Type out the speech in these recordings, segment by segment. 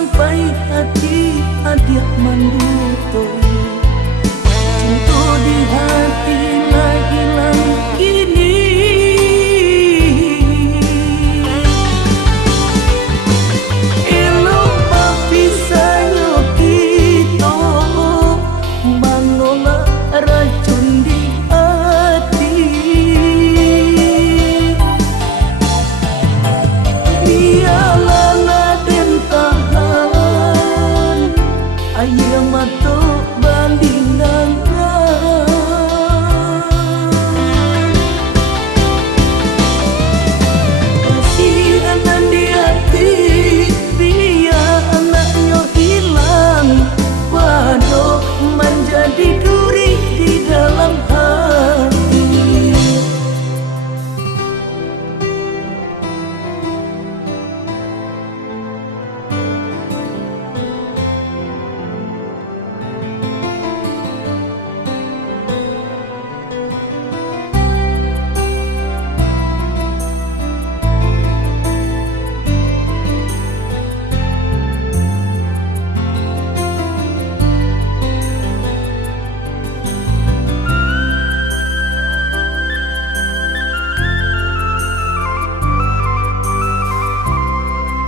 sampai hati adik mandutoi. Cinta di hati lah hilang kini. Elo papi sayo kita manola racun di hati. Biarlah naden tahan ayam mato bandingan. Kasihan di hati biar anaknya hilang. Waduh menjadi duri di dalam hati.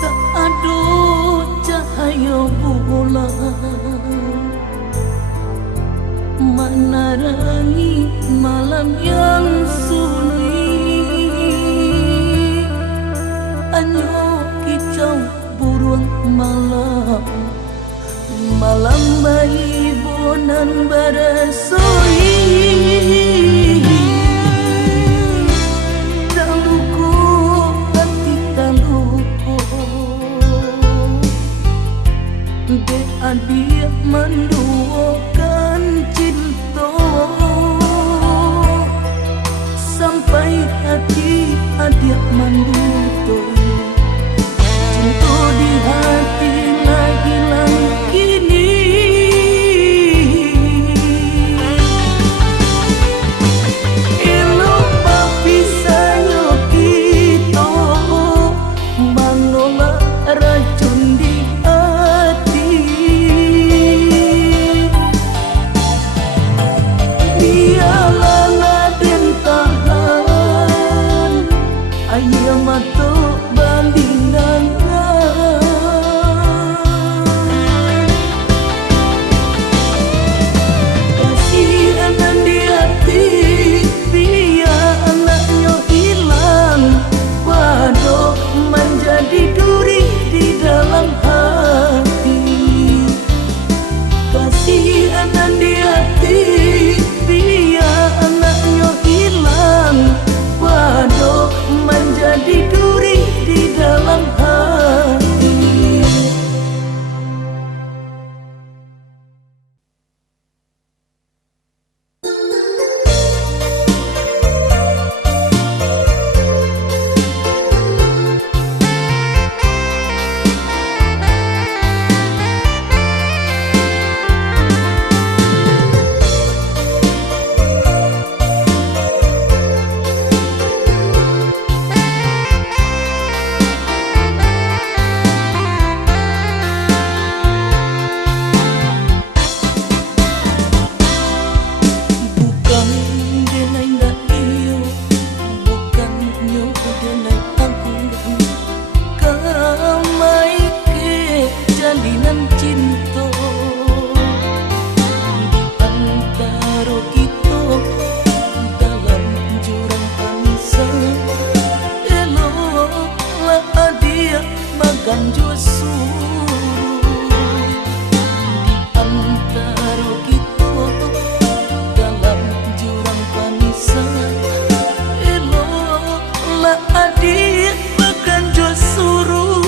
Tak ada cahaya bulan menerangi malam yang sunyi. Hanya kicau burung malam, malam bayi bonan bersoi. Taluku hati taluku de adik menduakan cinta sampai hati adik mandutoi. Cinta di hati lah hilang kini. Elo papi sayo kita manola racun di hati. Biarlah naden tahan ayam mato bandingan. Kasihan di hati biar anaknya hilang. Waduh menjadi duri di dalam hati. Kasihan di hati biar anaknya hilang. Waduh menjadi duri di dalam hati. Bukan denai ndak iyo, bukan nyo denai anggan. Kamai ke jalinan cinta di antara kita dalam jurang tangisan. Eloklah dia magan jua suruh di antara kita dalam jurang panisan. Eloklah adik makan jua suruh.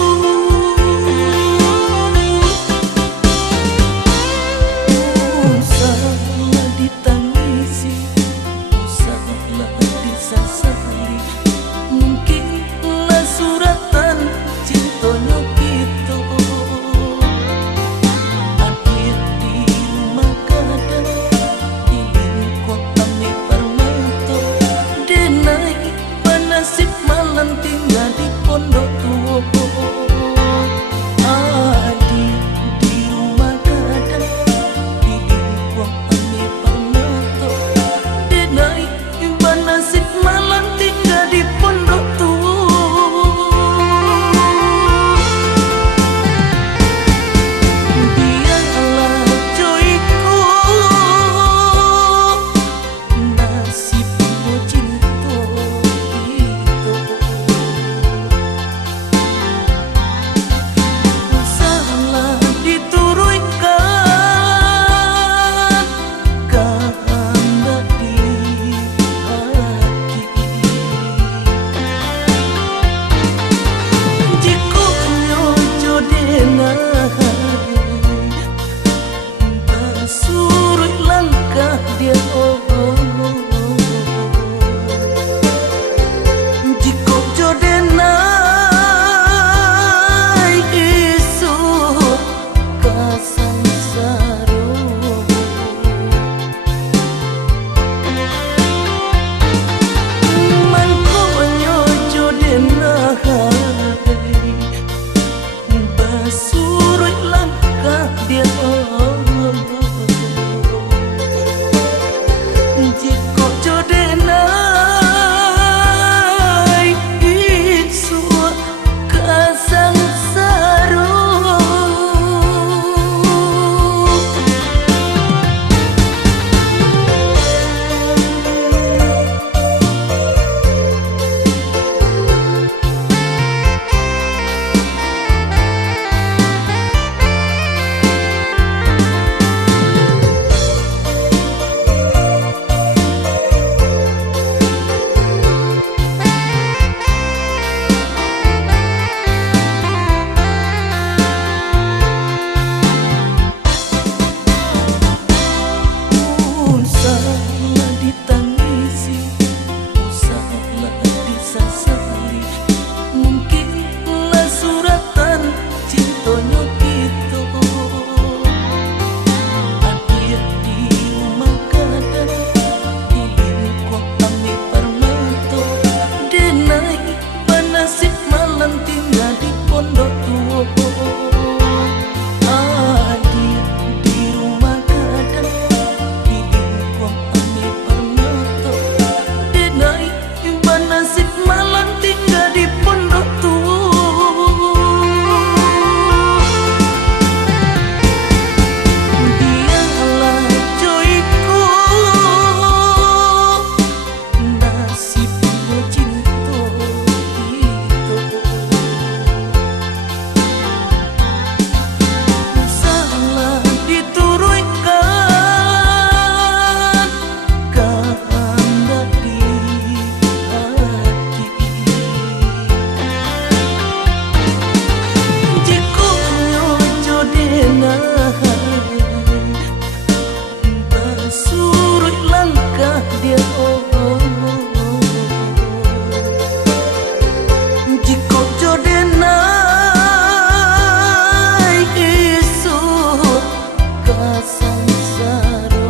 Basurut langkah dia jika jodenai isu kasangsaro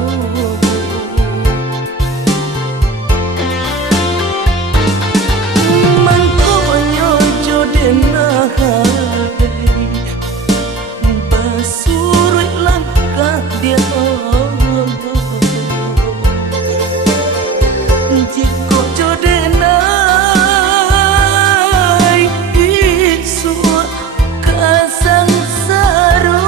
mangkonyo jodenai basurut langkah dia jika jodenai isu kasangsaro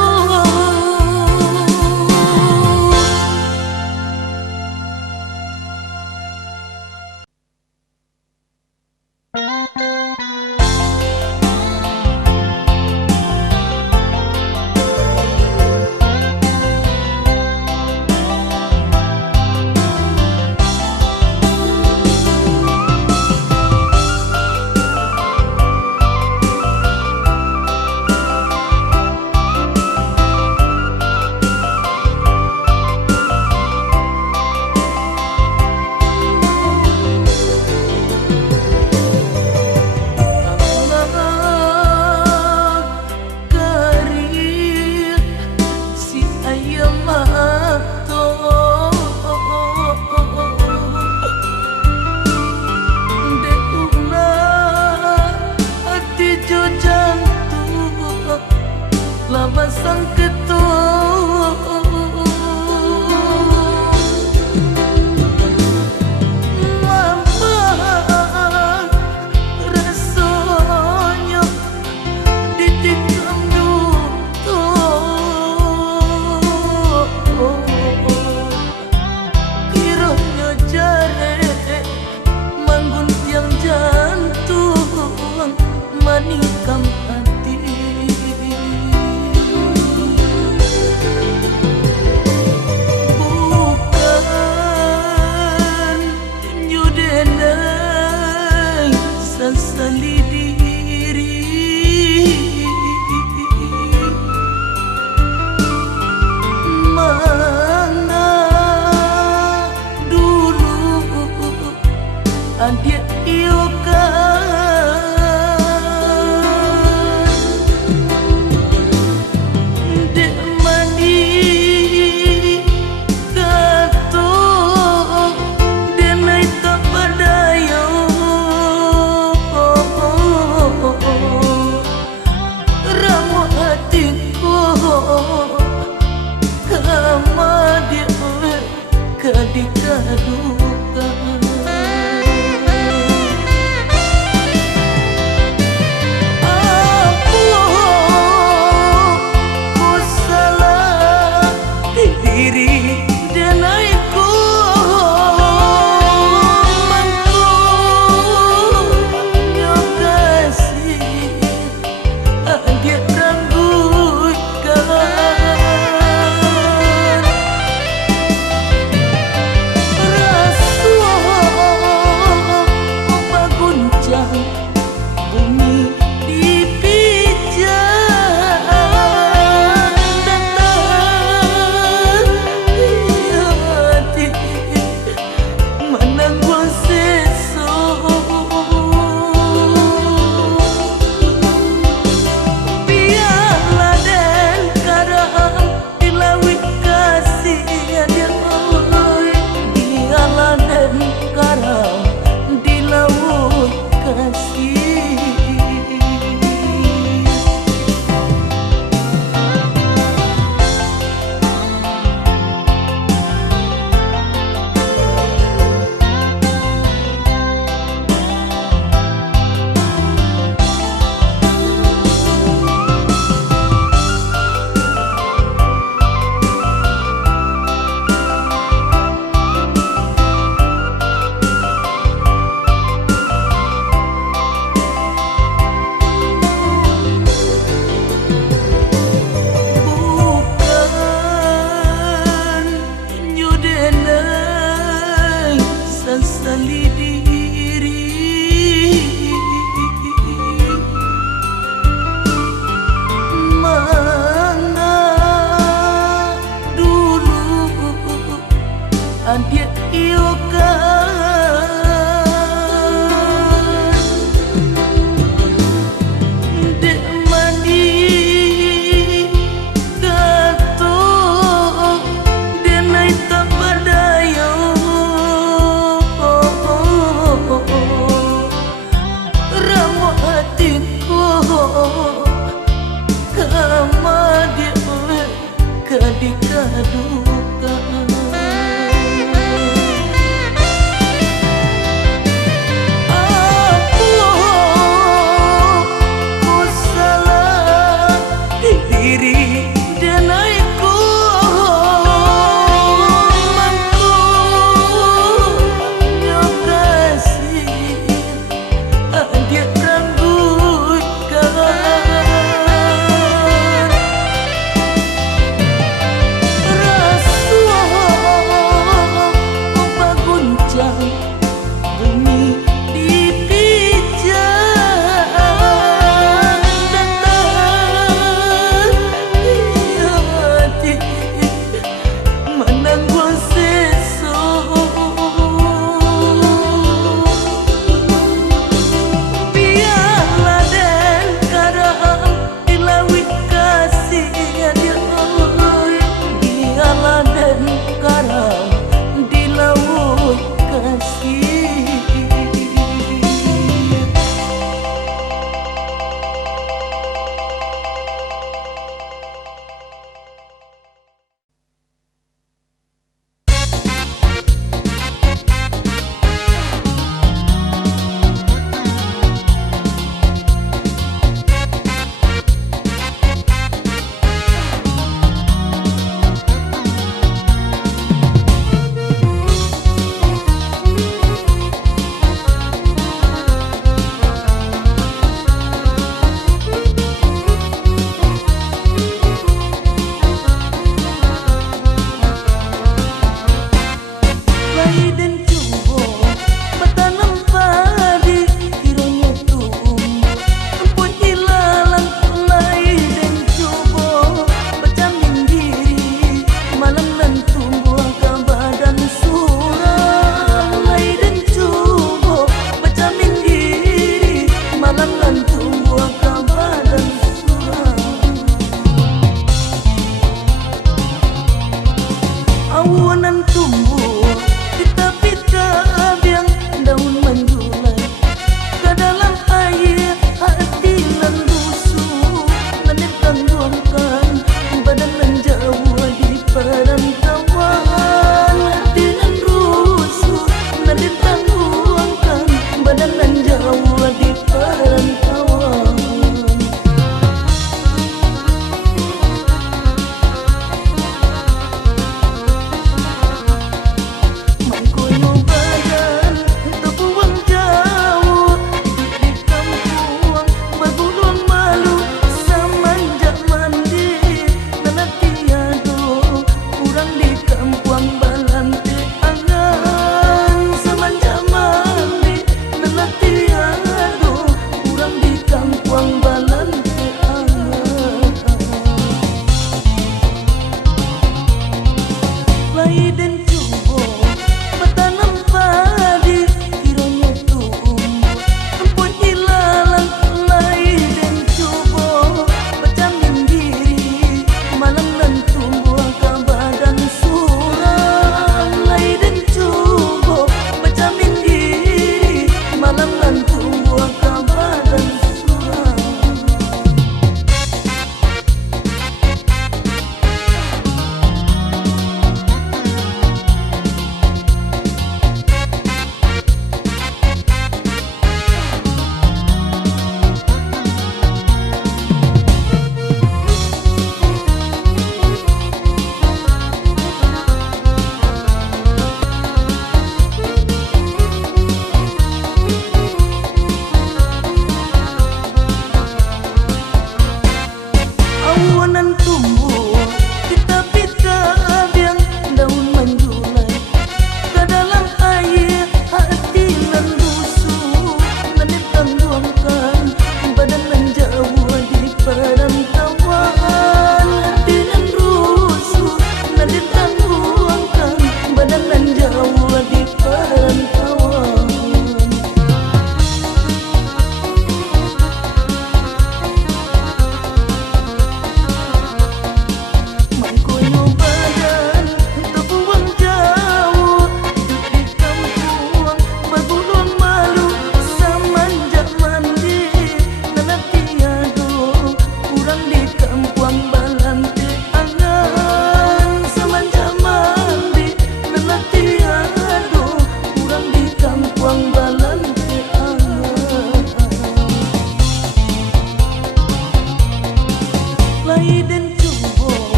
sang ketua mamang rasanya ditikam duto kiranya jare manggun tiang jantung manikam hati sesali diri mana dulu adik iokan dek mandi kato denai tak padayo ramu hatiku kama dia kadikaduka aku salah diri denaiku mampu nyokasi dia rambutkan jadi kedukaan. Aku salah di diri dan aku mampu kasih dia rambutkan.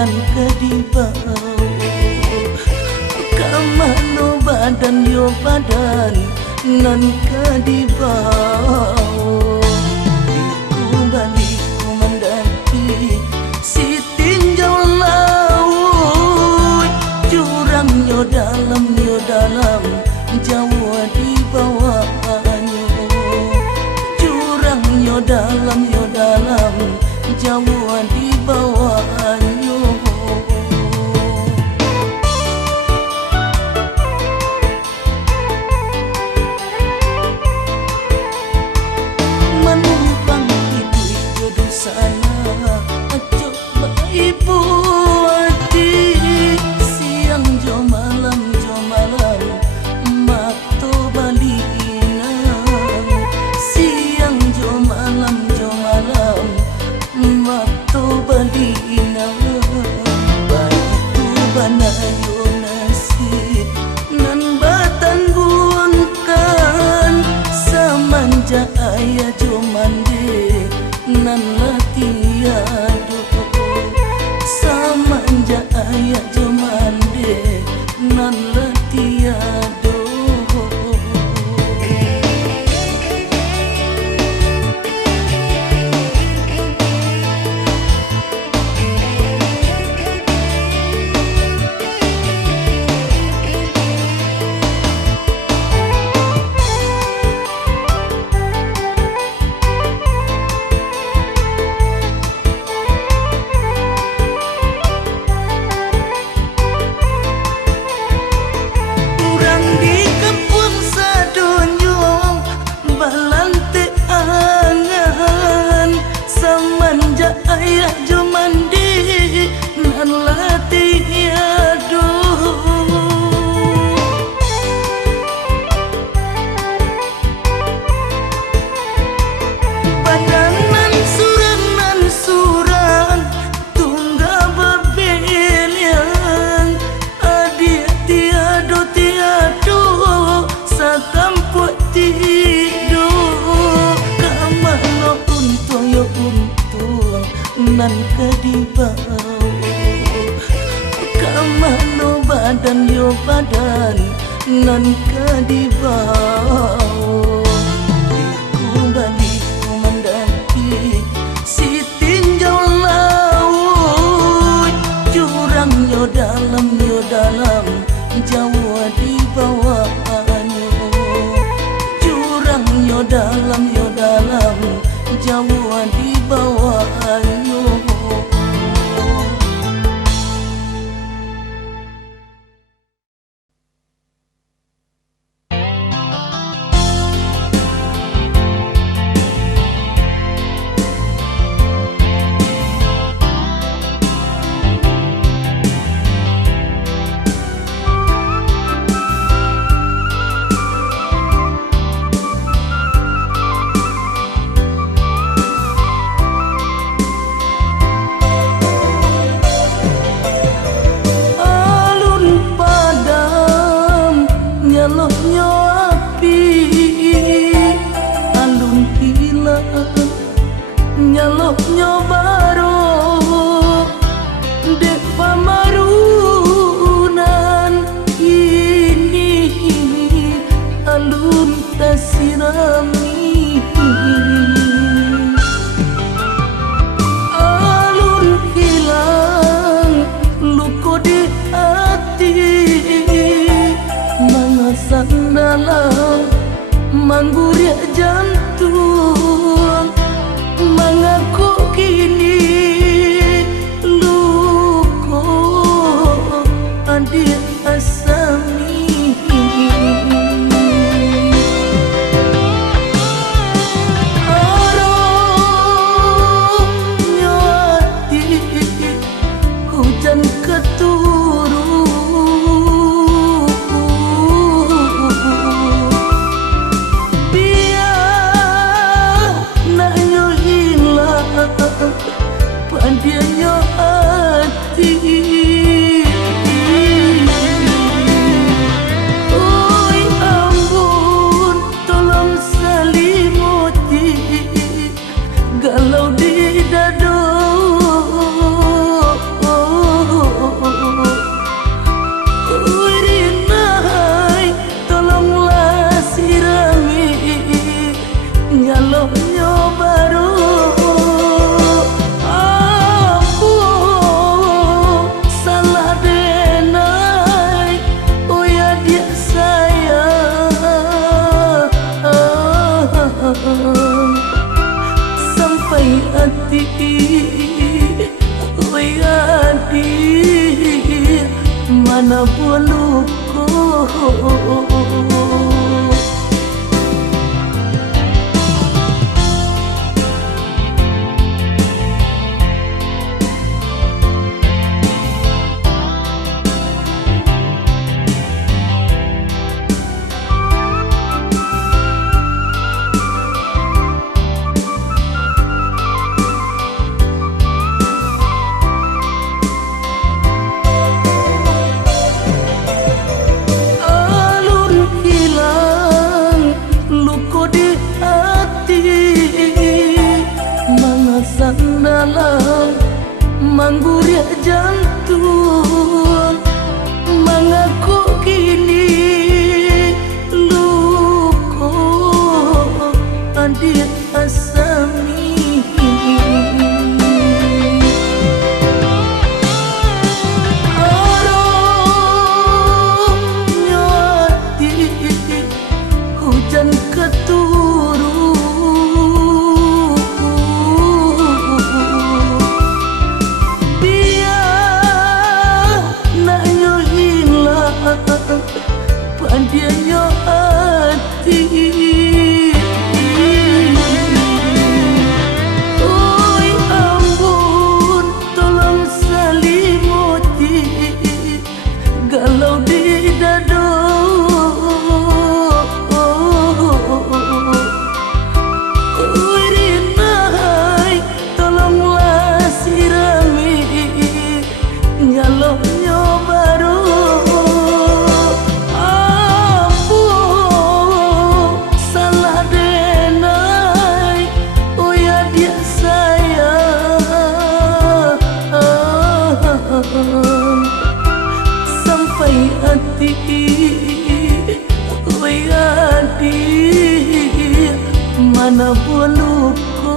nan kadibau kamano badan yo badan nan kadibau iku balik mendaki si tinjau laut jurang yo dalam Jawa di bawahnya jurang yo dalam Jawa di bawahnya menumpang hidup ke sana coba ibu hati siang jo malam mato balinan siang jo malam mato balinan baitu banayo nasib nan batan buangkan samanja ayah jo mande nan latiado samanja ayah jo mande nan latiado ayah jo mandi nan latiado badanan surang tungga babelian adik tiado satampuk tido kamano untung yo untung nan kadibau kamano badan yo badan nan kadibau iku balik mendaki si tinjau laut jurang yo dalam Jawa di bawahnya jurang yo dalam Jawa di bawahnya nyaloknya baru dek pamarunan ini alun tasirami alun hilang luko di hati mangasan dalam mangguria jantung mengaku kini luko adik asami harapnya hati hujan keturu pandainya hati oi ampun tolong selimuti galau di dado baru aku salah denai oh ya dia sayang sampai hati oh ya dia mana buluku dalam mangguria jantung mengaku kini luko adik asami aromnya hati hujan keturun pandiannya hati oi ampun tolong selimuti galau di dado oi rinai tolonglah sirami nyalonnya baru sampai hati oh ya dia mana buluku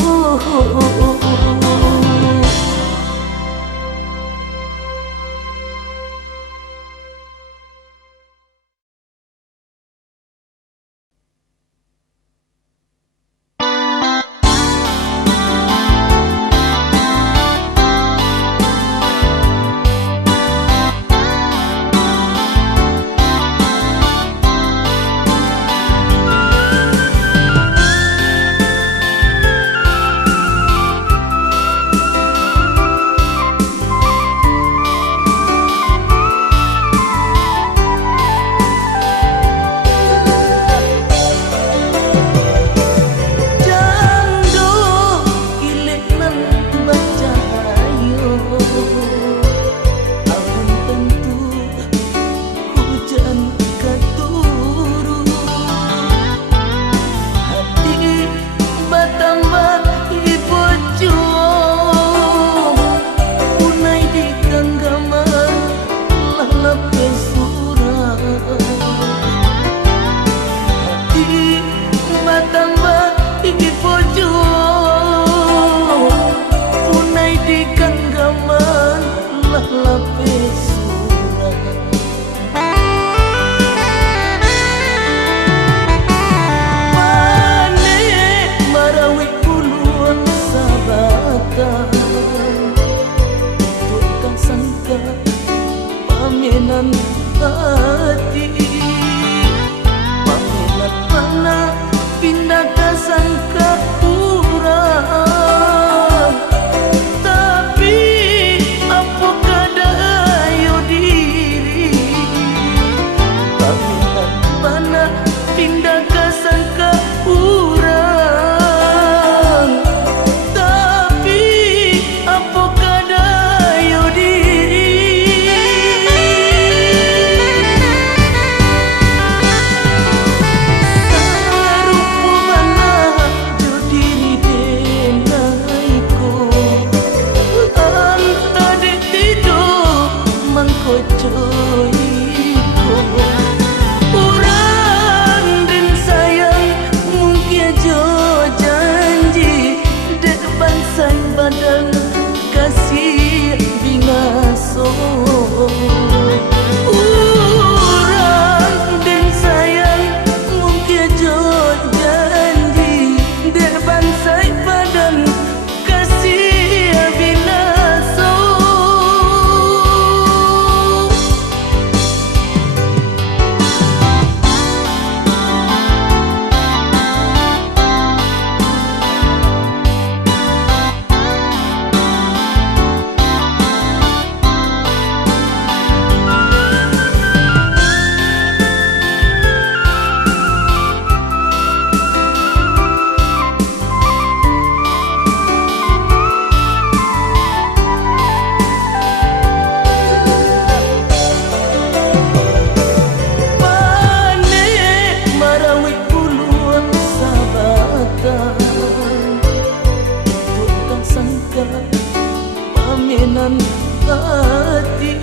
pangenan hati.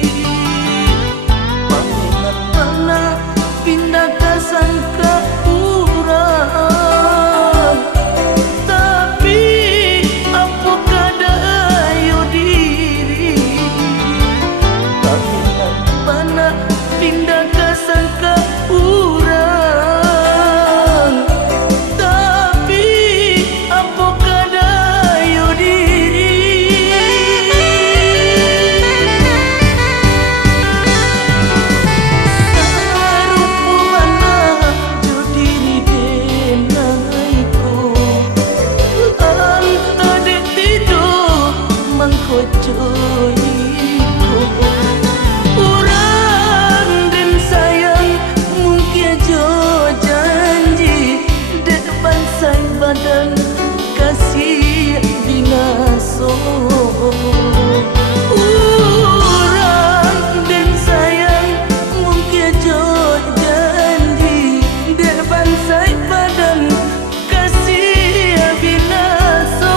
Pangenan mana pindah ke sangka urang, tapi apa kadayo diri. Pangenan mana pindah ke sangka urang, tapi apa kadayo diri. Urang dan sayang mungkin jo janji dek bansai badan kasih binaso. Urang dan sayang mungkin jo janji dek bansai badan kasih binaso.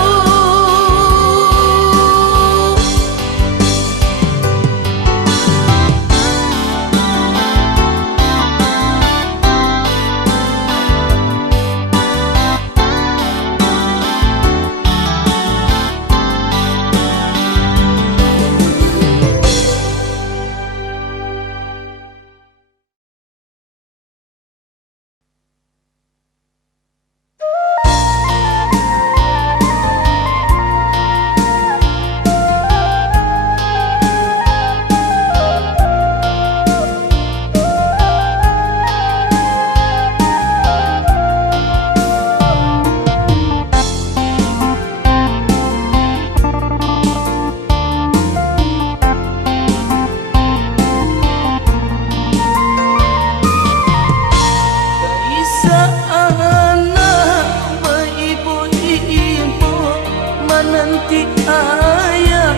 Menanti ayah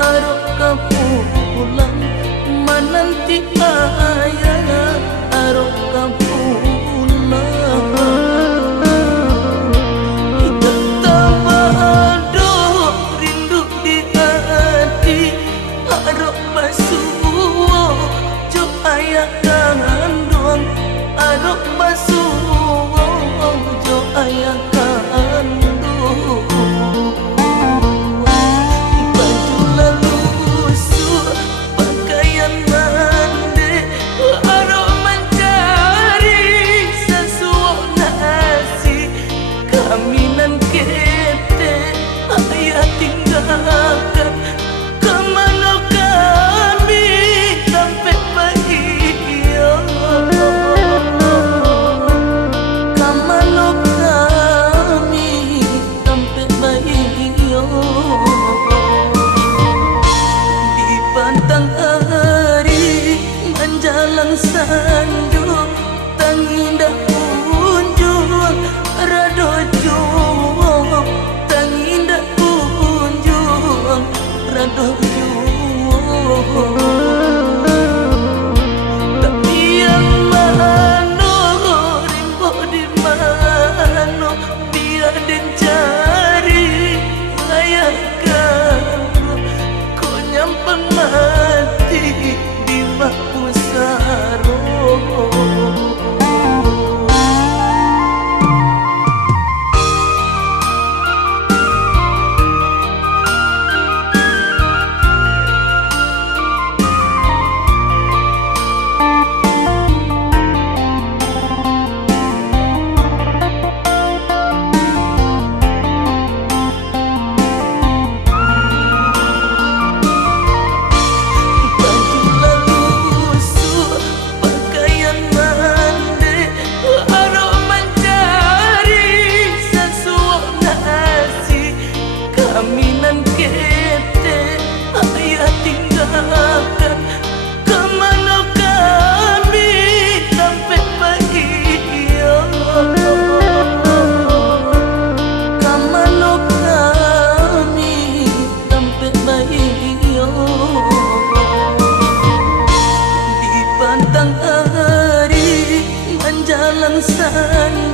arok kapulang, menanti ayah arok kapulang. Kita tabado rindu di hati, arok basuh jo ayah kandung, arok basuh jo ayah kandung. Aminan kete ayah tinggalkan, kemana kami sampai bahagia, kemana kami sampai bahagia. Di pantang hari menjalang sandu tangindah kunjung rado juang, tangindah kunjung rado juang. Tapi yang mano rimbo di mano biar den cari layakkan ku nyampang mati di Mapusaro. Aminan kete ayah tinggalkan, kemana kami sampai bahagia, kemana kami sampai bahagia. Di pantang hari menjalang sana